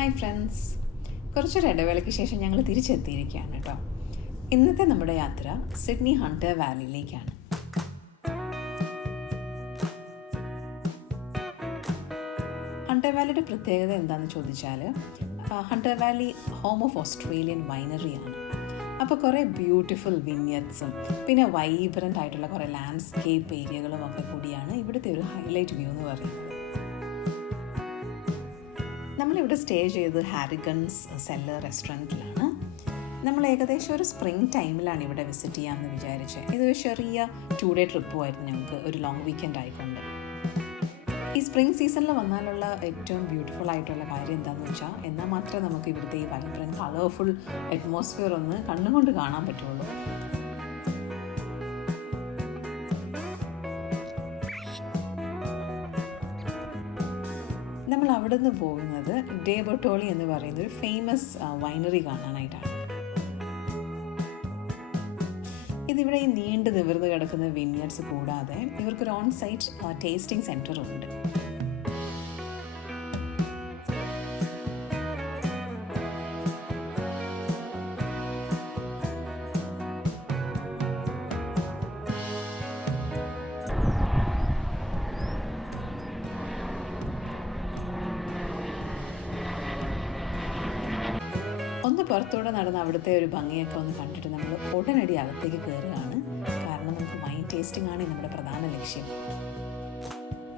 Hi friends, കുറച്ചൊരു ഇടവേളയ്ക്ക് ശേഷം ഞങ്ങൾ തിരിച്ചെത്തിയിരിക്കുകയാണ് കേട്ടോ. ഇന്നത്തെ നമ്മുടെ യാത്ര സിഡ്നി ഹണ്ടർ വാലിയിലേക്കാണ്. ഹണ്ടർ വാലിയുടെ പ്രത്യേകത എന്താണെന്ന് ചോദിച്ചാൽ, Hunter Valley home of Australian വൈനറിയാണ്. അപ്പോൾ കുറേ ബ്യൂട്ടിഫുൾ വിന്യറ്റ്സും പിന്നെ വൈബ്രൻ്റ് ആയിട്ടുള്ള കുറേ ലാൻഡ്സ്കേപ്പ് ഏരിയകളും ഒക്കെ കൂടിയാണ് ഇവിടുത്തെ ഒരു ഹൈലൈറ്റ് വ്യൂ എന്ന് പറയുന്നത്. നമ്മളിവിടെ സ്റ്റേ ചെയ്ത് ഹാരിഗൺസ് സെല്ലർ റെസ്റ്റോറൻറ്റിലാണ്. നമ്മൾ ഏകദേശം ഒരു സ്പ്രിംഗ് ടൈമിലാണ് ഇവിടെ വിസിറ്റ് ചെയ്യാമെന്ന് വിചാരിച്ചത്. ഇതൊരു ചെറിയ 2 ഡേ ട്രിപ്പുമായിരുന്നു ഞങ്ങൾക്ക്, ഒരു ലോങ് വീക്കെൻഡ് ആയിക്കൊണ്ട്. ഈ സ്പ്രിംഗ് സീസണിൽ വന്നാലുള്ള ഏറ്റവും ബ്യൂട്ടിഫുൾ ആയിട്ടുള്ള കാര്യം എന്താണെന്ന് വെച്ചാൽ, എന്നാൽ മാത്രമേ നമുക്ക് ഇവിടുത്തെ ഈ വൈബ്രൻറ്റ് കളർഫുൾ അറ്റ്മോസ്ഫിയർ ഒന്ന് കണ്ണുകൊണ്ട് കാണാൻ പറ്റുള്ളൂ. നമ്മൾ അവിടെ നിന്ന് പോകുന്നത് ഡേ ബർട്ടോളി എന്ന് പറയുന്ന ഒരു ഫേമസ് വൈനറി കാണാനായിട്ടാണ്. ഇതിവിടെ ഈ നീണ്ടു നിവർന്ന് കിടക്കുന്ന വിന്യർഡ്സ് കൂടാതെ ഇവർക്കൊരു ഓൺ സൈറ്റ് ടേസ്റ്റിംഗ് സെൻറ്ററും ഉണ്ട്. ഒന്ന് പുറത്തൂടെ നടന്ന് അവിടുത്തെ ഒരു ഭംഗിയൊക്കെ ഒന്ന് കണ്ടിട്ട് നമ്മൾ ഉടനടി അകത്തേക്ക് കയറുകയാണ്. കാരണം നമുക്ക് വൈൻ ടേസ്റ്റിംഗ് ആണ് നമ്മുടെ പ്രധാന ലക്ഷ്യം.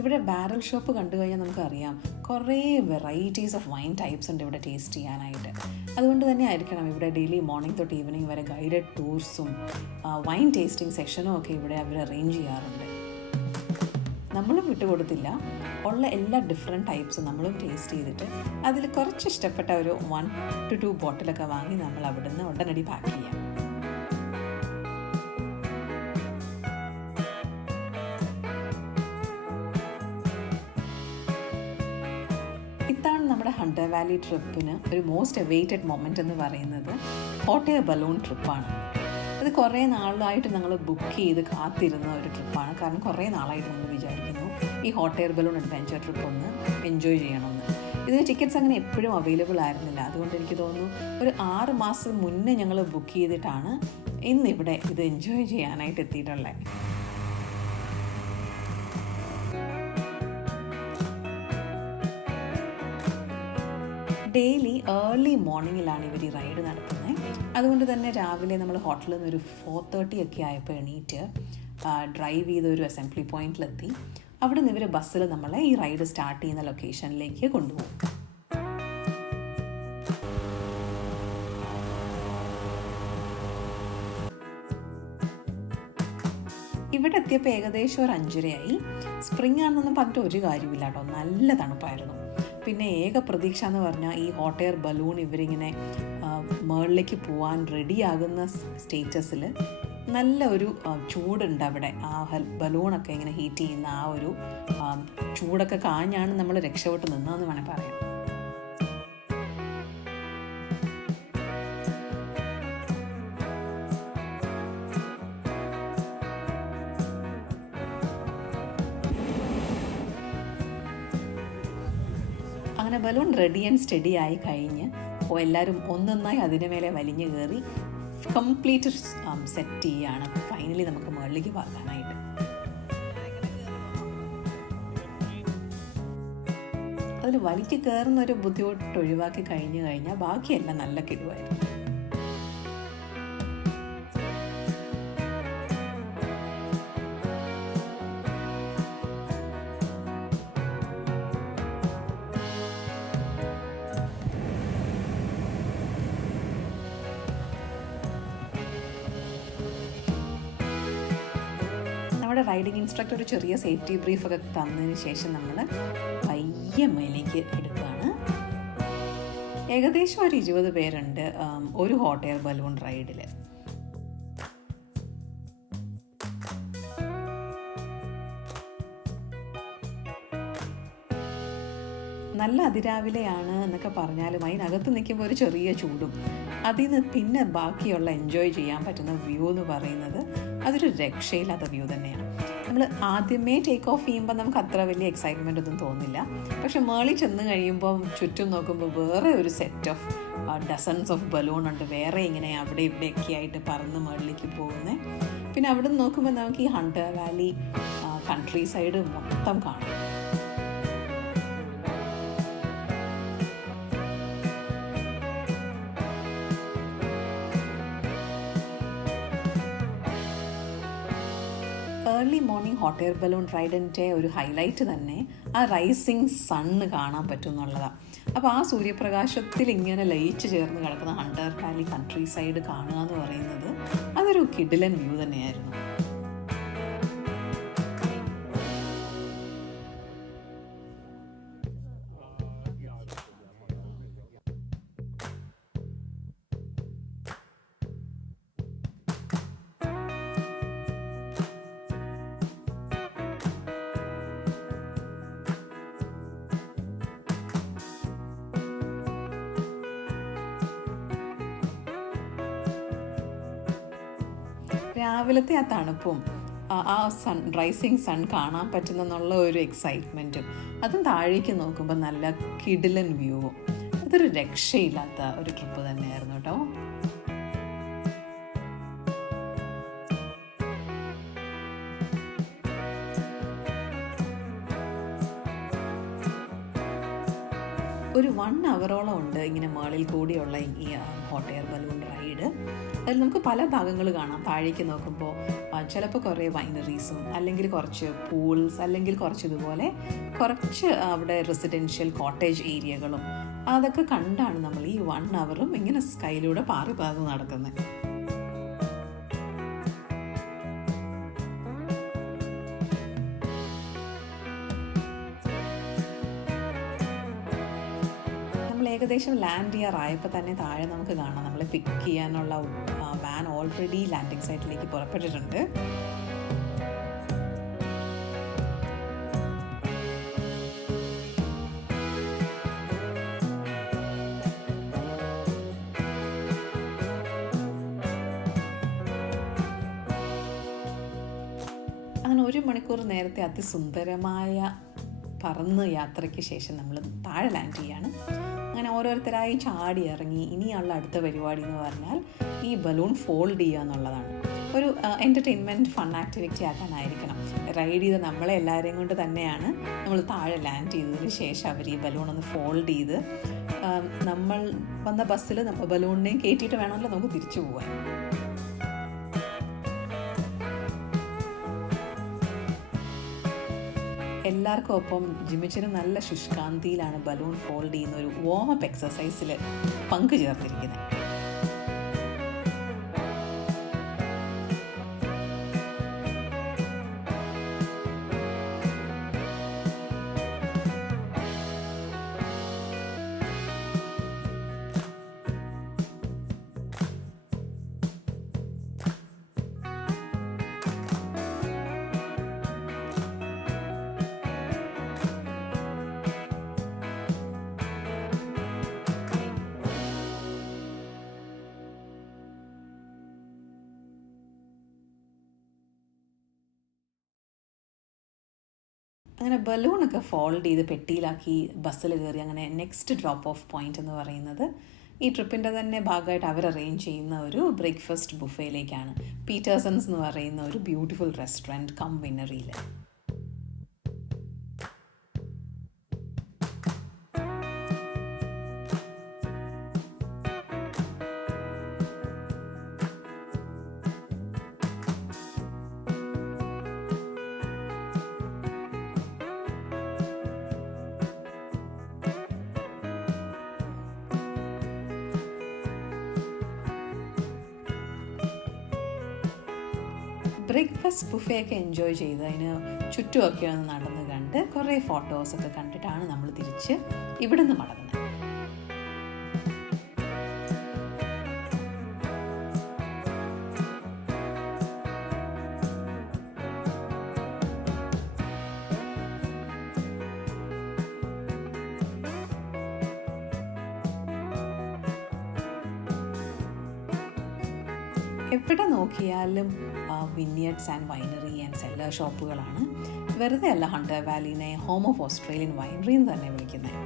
ഇവിടെ ബാരൽ ഷോപ്പ് കണ്ടു കഴിഞ്ഞാൽ നമുക്കറിയാം കുറേ വെറൈറ്റീസ് ഓഫ് വൈൻ ടൈപ്സ് ഉണ്ട് ഇവിടെ ടേസ്റ്റ് ചെയ്യാനായിട്ട്. അതുകൊണ്ട് തന്നെ ആയിരിക്കണം ഇവിടെ ഡെയിലി മോർണിംഗ് തൊട്ട് ഈവനിങ് വരെ ഗൈഡഡ് ടൂർസും വൈൻ ടേസ്റ്റിംഗ് സെക്ഷനും ഒക്കെ ഇവിടെ അവർ അറേഞ്ച് ചെയ്യാറുണ്ട്. നമ്മളും വിട്ടുകൊടുത്തില്ല. ഉള്ള എല്ലാ ഡിഫറെൻറ്റ് ടൈപ്സും നമ്മളും ടേസ്റ്റ് ചെയ്തിട്ട് അതിൽ കുറച്ച് ഇഷ്ടപ്പെട്ട ഒരു 1 to 2 ബോട്ടിലൊക്കെ വാങ്ങി നമ്മൾ അവിടുന്ന് ഉടനടി പാക്ക് ചെയ്യാം. ഇതാണ് നമ്മുടെ ഹണ്ടർ വാലി ട്രിപ്പിന് ഒരു മോസ്റ്റ് അവൈറ്റഡ് മൊമെൻ്റ് എന്ന് പറയുന്നത് ഹോട്ട് എയർ ബലൂൺ ട്രിപ്പാണ്. അത് കുറേ നാളായിട്ട് ഞങ്ങൾ ബുക്ക് ചെയ്ത് കാത്തിരുന്ന ഒരു ട്രിപ്പാണ്. കാരണം കുറേ നാളായിട്ട് നമ്മൾ വിചാരിക്കുന്നു ഈ hot air balloon adventure trip ഒന്ന് എൻജോയ് ചെയ്യണമെന്ന്. ഇതിന് ടിക്കറ്റ്സ് അങ്ങനെ എപ്പോഴും അവൈലബിൾ ആയിരുന്നില്ല. അതുകൊണ്ട് എനിക്ക് തോന്നുന്നു ഒരു 6 മാസം മുന്നേ ഞങ്ങൾ ബുക്ക് ചെയ്തിട്ടാണ് ഇന്നിവിടെ ഇത് എൻജോയ് ചെയ്യാനായിട്ട് എത്തിയിട്ടുള്ളത്. ഡെയിലി ഏർലി മോർണിംഗിലാണ് ഇവർ ഈ റൈഡ് നടത്തുന്നത്. അതുകൊണ്ട് തന്നെ രാവിലെ നമ്മൾ ഹോട്ടലിൽ നിന്ന് ഒരു 4:30 ഒക്കെ ആയപ്പോൾ എണീറ്റ് ഡ്രൈവ് ചെയ്ത് ഒരു അസംബ്ലി പോയിന്റിലെത്തി. അവിടെ നിന്ന് ഇവർ ബസ്സിൽ നമ്മളെ ഈ റൈഡ് സ്റ്റാർട്ട് ചെയ്യുന്ന ലൊക്കേഷനിലേക്ക് കൊണ്ടുപോകും. ഇവിടെ എത്തിയപ്പോൾ ഏകദേശം ഒരു 5:30 സ്പ്രിംഗ് ആണെന്നൊന്നും പറഞ്ഞിട്ട് ഒരു കാര്യമില്ല കേട്ടോ, നല്ല തണുപ്പായിരുന്നു. പിന്നെ ഏക പ്രതീക്ഷ എന്ന് പറഞ്ഞാൽ ഈ ഹോട്ട് എയർ ബലൂൺ ഇവരിങ്ങനെ മുകളിലേക്ക് പോകാൻ റെഡിയാകുന്ന സ്റ്റേറ്റസിൽ നല്ല ഒരു ചൂടുണ്ട് അവിടെ. ആ ബലൂണൊക്കെ ഇങ്ങനെ ഹീറ്റ് ചെയ്യുന്ന ആ ഒരു ചൂടൊക്കെ കാഞ്ഞാണ് നമ്മൾ രക്ഷപ്പെട്ട് നിന്നതെന്ന് വേണേൽ പറയാം. അങ്ങനെ ബലൂൺ റെഡി ആൻഡ് സ്റ്റഡി ആയി കഴിഞ്ഞ് എല്ലാവരും ഒന്നൊന്നായി അതിന് മേലെ വലിഞ്ഞു കയറി കംപ്ലീറ്റ് സെറ്റ് ചെയ്യുകയാണ്. ഫൈനലി നമുക്ക് മുകളിലേക്ക് പോകാനായിട്ട്. അതിൽ വലിക്ക് കയറുന്ന ഒരു ബുദ്ധിമുട്ട് ഒഴിവാക്കി കഴിഞ്ഞു കഴിഞ്ഞാൽ ബാക്കിയെല്ലാം നല്ല കിടുവായിരുന്നു. നമ്മുടെ റൈഡിങ് ഇൻസ്ട്രക്ടർ ഒരു ചെറിയ സേഫ്റ്റി ബ്രീഫൊക്കെ തന്നതിന് ശേഷം നമ്മൾ പയ്യെ മേലേക്ക് എടുക്കുകയാണ്. ഏകദേശം ഒരു 20 പേരുണ്ട് ഒരു ഹോട്ട് എയർ ബലൂൺ റൈഡിൽ. നല്ല അതിരാവിലെയാണ് എന്നൊക്കെ പറഞ്ഞാലും അതിനകത്ത് നിൽക്കുമ്പോൾ ഒരു ചെറിയ ചൂടും, അതിൽ നിന്ന് പിന്നെ ബാക്കിയുള്ള എൻജോയ് ചെയ്യാൻ പറ്റുന്ന വ്യൂ എന്ന് പറയുന്നത് അതൊരു രക്ഷയില്ലാത്ത വ്യൂ തന്നെയാണ്. നമ്മൾ ആദ്യമേ ടേക്ക് ഓഫ് ചെയ്യുമ്പോൾ നമുക്ക് അത്ര വലിയ എക്സൈറ്റ്മെൻ്റ് ഒന്നും തോന്നില്ല. പക്ഷെ മേളിൽ ചെന്ന് കഴിയുമ്പോൾ ചുറ്റും നോക്കുമ്പോൾ വേറെ ഒരു സെറ്റ് ഓഫ് ഡസൺസ് ഓഫ് ബലൂൺ ഉണ്ട്, വേറെ ഇങ്ങനെ അവിടെ ഇവിടെയൊക്കെ ആയിട്ട് പറന്ന് മുകളിലേക്ക് പോകുന്നത്. പിന്നെ അവിടെ നിന്ന് നോക്കുമ്പോൾ നമുക്ക് ഈ ഹണ്ടർ വാലി കൺട്രി സൈഡ് മൊത്തം കാണാം. Early morning hot air balloon റൈഡിൻ്റെ ഒരു ഹൈലൈറ്റ് തന്നെ ആ റൈസിങ് സണ്ണ് കാണാൻ പറ്റും എന്നുള്ളതാണ്. അപ്പോൾ ആ സൂര്യപ്രകാശത്തിൽ ഇങ്ങനെ ലയിച്ച് ചേർന്ന് കിടക്കുന്ന ഹണ്ടർ വാലി കൺട്രി സൈഡ് കാണുക എന്ന് പറയുന്നത് അതൊരു കിഡിലൻ വ്യൂ തന്നെയായിരുന്നു. രാവിലത്തെ ആ തണുപ്പും ആ റൈസിങ് സൺ കാണാൻ പറ്റുന്നെന്നുള്ള ഒരു എക്സൈറ്റ്മെൻറ്റും, അതും താഴേക്ക് നോക്കുമ്പോൾ നല്ല കിഡിലൻ വ്യൂവും, അതൊരു രക്ഷയില്ലാത്ത ഒരു ട്രിപ്പ് തന്നെയായിരുന്നു കേട്ടോ. ഒരു 1 അവറോളം ഉണ്ട് ഇങ്ങനെ മേളിൽ കൂടിയുള്ള ഈ ഹോട്ട് എയർ ബലൂൺ റൈഡ്. അതിൽ നമുക്ക് പല ഭാഗങ്ങൾ കാണാം. താഴേക്ക് നോക്കുമ്പോൾ ചിലപ്പോൾ കുറേ വൈനറീസും, അല്ലെങ്കിൽ കുറച്ച് പൂൾസ്, അല്ലെങ്കിൽ കുറച്ച് ഇതുപോലെ കുറച്ച് അവിടെ റെസിഡൻഷ്യൽ കോട്ടേജ് ഏരിയകളും, അതൊക്കെ കണ്ടാണ് നമ്മൾ ഈ 1 അവറും ഇങ്ങനെ സ്കൈയിലൂടെ പാറി പാറി നടക്കുന്നത്. ഏകദേശം ലാൻഡ് ചെയ്യാറായപ്പോൾ തന്നെ താഴെ നമുക്ക് കാണാം നമ്മളെ പിക്ക് ചെയ്യാനുള്ള വാൻ ഓൾറെഡി ലാൻഡിങ് സൈറ്റിലേക്ക് പുറപ്പെട്ടിട്ടുണ്ട്. അങ്ങനെ 1 മണിക്കൂർ നേരത്തെ അതിസുന്ദരമായ പറന്ന് യാത്രയ്ക്ക് ശേഷം നമ്മൾ താഴെ ലാൻഡ് ചെയ്യാണ്. അങ്ങനെ ഓരോരുത്തരായി ചാടി ഇറങ്ങി ഇനിയുള്ള അടുത്ത പരിപാടി എന്ന് പറഞ്ഞാൽ ഈ ബലൂൺ ഫോൾഡ് ചെയ്യുക എന്നുള്ളതാണ്. ഒരു എൻ്റർടൈൻമെൻറ്റ് ഫൺ ആക്ടിവിറ്റി ആക്കാനായിരിക്കണം. റൈഡ് ചെയ്ത് നമ്മളെ എല്ലാവരെയും കൊണ്ട് തന്നെയാണ് നമ്മൾ താഴെ ലാൻഡ് ചെയ്തതിന് ശേഷം അവർ ഈ ബലൂൺ ഒന്ന് ഫോൾഡ് ചെയ്ത് നമ്മൾ വന്ന ബസ്സിൽ നമ്മൾ ബലൂണിനെയും കയറ്റിയിട്ട് വേണമല്ലോ നമുക്ക് തിരിച്ചു പോകാൻ. എല്ലാവർക്കും ഒപ്പം ജിമിച്ചിനും നല്ല ശുഷ്കാന്തിയിലാണ് ബലൂൺ ഫോൾഡ് ചെയ്യുന്ന ഒരു വാം-അപ്പ് എക്സസൈസിൽ പങ്കു ചേർത്തിരിക്കുന്നത്. അങ്ങനെ ബലൂണൊക്കെ ഫോൾഡ് ചെയ്ത് പെട്ടിയിലാക്കി ബസ്സിൽ കയറി അങ്ങനെ നെക്സ്റ്റ് ഡ്രോപ്പ് ഓഫ് പോയിന്റ് എന്ന് പറയുന്നത് ഈ ട്രിപ്പിൻ്റെ തന്നെ ഭാഗമായിട്ട് അവർ അറേഞ്ച് ചെയ്യുന്ന ഒരു ബ്രേക്ക്ഫാസ്റ്റ് ബുഫേയിലേക്കാണ്. പീറ്റേഴ്സൺസ് എന്ന് പറയുന്ന ഒരു ബ്യൂട്ടിഫുൾ റെസ്റ്റോറൻറ്റ് കം വിന്നറിയിൽ. ബ്രേക്ക്ഫാസ്റ്റ് ബുഫേയൊക്കെ എൻജോയ് ചെയ്ത് അതിന് ചുറ്റുമൊക്കെ ഒന്ന് നടന്ന് കണ്ട് കുറേ ഫോട്ടോസൊക്കെ കണ്ടിട്ടാണ് നമ്മൾ തിരിച്ച് ഇവിടെ നിന്ന് മടങ്ങുന്നത്. എവിടെ നോക്കിയാലും vineyards and winery and cellar ഷോപ്പുകളാണ്. വെറുതെ അല്ല ഹണ്ടർ വാലിനെ ഹോം ഓഫ് ഓസ്ട്രേലിയൻ വൈനറി എന്ന് തന്നെ വിളിക്കുന്നത്.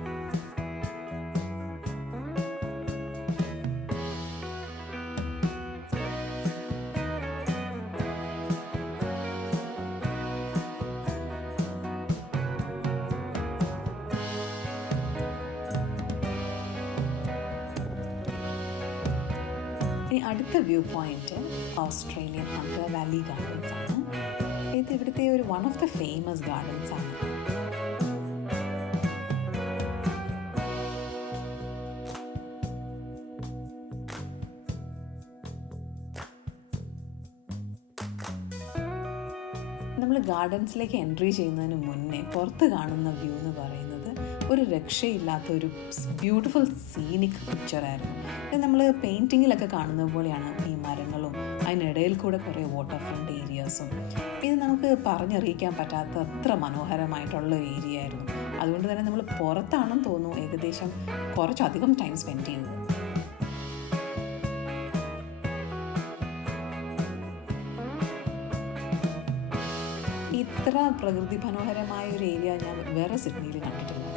ഇനി അടുത്ത viewpoint Australian Hunter Valley gardens ആണ്. ഇത് ഇവിടുത്തെ ഒരു one of the famous gardens ആണ്. നമ്മൾ ഗാർഡൻസിലേക്ക് എൻട്രി ചെയ്യുന്നതിന് മുന്നേ പുറത്ത് കാണുന്ന വ്യൂ എന്ന് പറയുന്നത് ഒരു രക്ഷയില്ലാത്ത ഒരു ബ്യൂട്ടിഫുൾ സീനിക് പിക്ചറായിരുന്നു. ഇത് നമ്മൾ പെയിൻറ്റിങ്ങിലൊക്കെ കാണുന്നത് പോലെയാണ് ഈ മരങ്ങളും അതിനിടയിൽ കൂടെ കുറേ വാട്ടർ ഫ്രണ്ട് ഏരിയാസും. ഇത് നമുക്ക് പറഞ്ഞറിയിക്കാൻ പറ്റാത്ത അത്ര മനോഹരമായിട്ടുള്ള ഏരിയ ആയിരുന്നു. അതുകൊണ്ട് തന്നെ നമ്മൾ പുറത്താണെന്ന് തോന്നുന്നു ഏകദേശം കുറച്ചധികം ടൈം സ്പെൻഡ് ചെയ്തത്. ഇത്ര പ്രകൃതി മനോഹരമായ ഒരു ഏരിയ ഞാൻ വേറെ സിഡ്നിയിൽ കണ്ടിട്ടില്ല.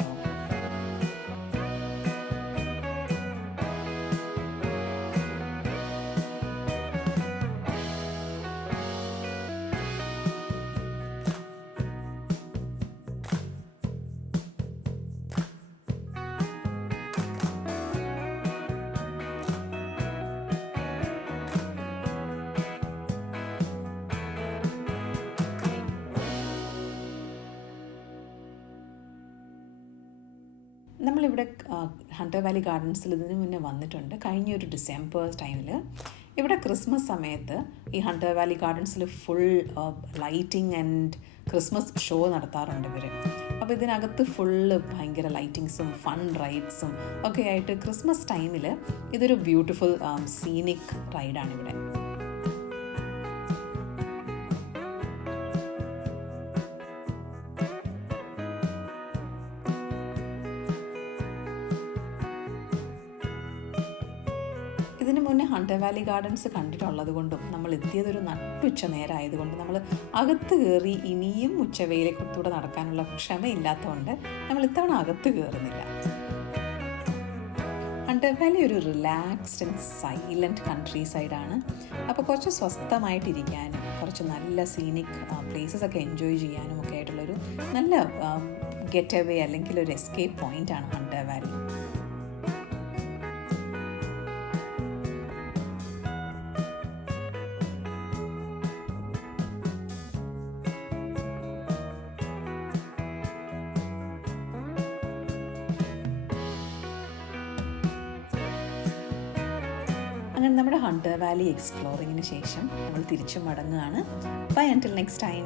നമ്മളിവിടെ ഹണ്ടർ വാലി ഗാർഡൻസിൽ ഇതിനു മുന്നേ വന്നിട്ടുണ്ട്. കഴിഞ്ഞൊരു ഡിസംബർ ടൈമിൽ ഇവിടെ ക്രിസ്മസ് സമയത്ത് ഈ ഹണ്ടർ വാലി ഗാർഡൻസിൽ full lighting and Christmas show നടത്താറുണ്ട് ഇവർ. അപ്പോൾ ഇതിനകത്ത് ഫുള്ള് ഭയങ്കര ലൈറ്റിങ്സും ഫൺ റൈഡ്സും ഒക്കെ ആയിട്ട് ക്രിസ്മസ് ടൈമിൽ ഇതൊരു ബ്യൂട്ടിഫുൾ സീനിക് റൈഡാണ് ഇവിടെ. ഇതിന് മുന്നേ ഹണ്ടർ വാലി ഗാർഡൻസ് കണ്ടിട്ടുള്ളത് കൊണ്ടും നമ്മൾ എത്തിയതൊരു നട്ടുച്ച നേരമായതുകൊണ്ട് നമ്മൾ അകത്ത് കയറി ഇനിയും ഉച്ചവെയിലേക്കൂടെ നടക്കാനുള്ള ക്ഷമയില്ലാത്തതുകൊണ്ട് നമ്മൾ ഇത്തവണ അകത്ത് കയറുന്നില്ല. ഹണ്ടർ വാലി ഒരു റിലാക്സ്ഡ് ആൻഡ് സൈലൻറ്റ് കൺട്രി സൈഡാണ്. അപ്പോൾ കുറച്ച് സ്വസ്ഥമായിട്ടിരിക്കാനും കുറച്ച് നല്ല സീനിക് പ്ലേസസ് ഒക്കെ എൻജോയ് ചെയ്യാനും ഒക്കെ ആയിട്ടുള്ളൊരു നല്ല ഗെറ്റ് അവേ അല്ലെങ്കിൽ ഒരു എസ്കേപ്പ് പോയിൻ്റാണ് ഹണ്ടർ വാലി. അങ്ങനെ നമ്മുടെ ഹണ്ടർ വാലി എക്സ്പ്ലോറിങ്ങിന് ശേഷം നമ്മൾ തിരിച്ചു മടങ്ങുകയാണ്. Bye until next time.